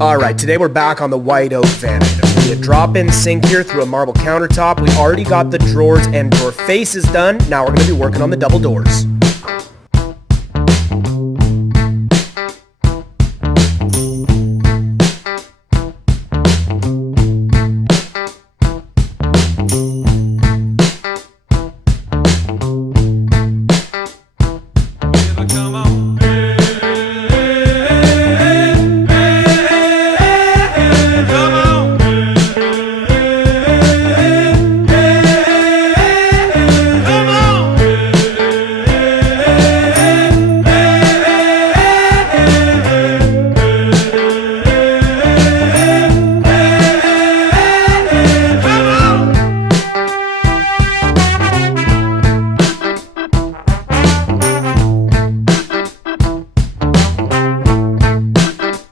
Alright, today we're back on the white oak vanity. There's going to be a drop-in sink here through a marble countertop. We already got the drawers and drawer faces done. Now we're going to be working on the double doors.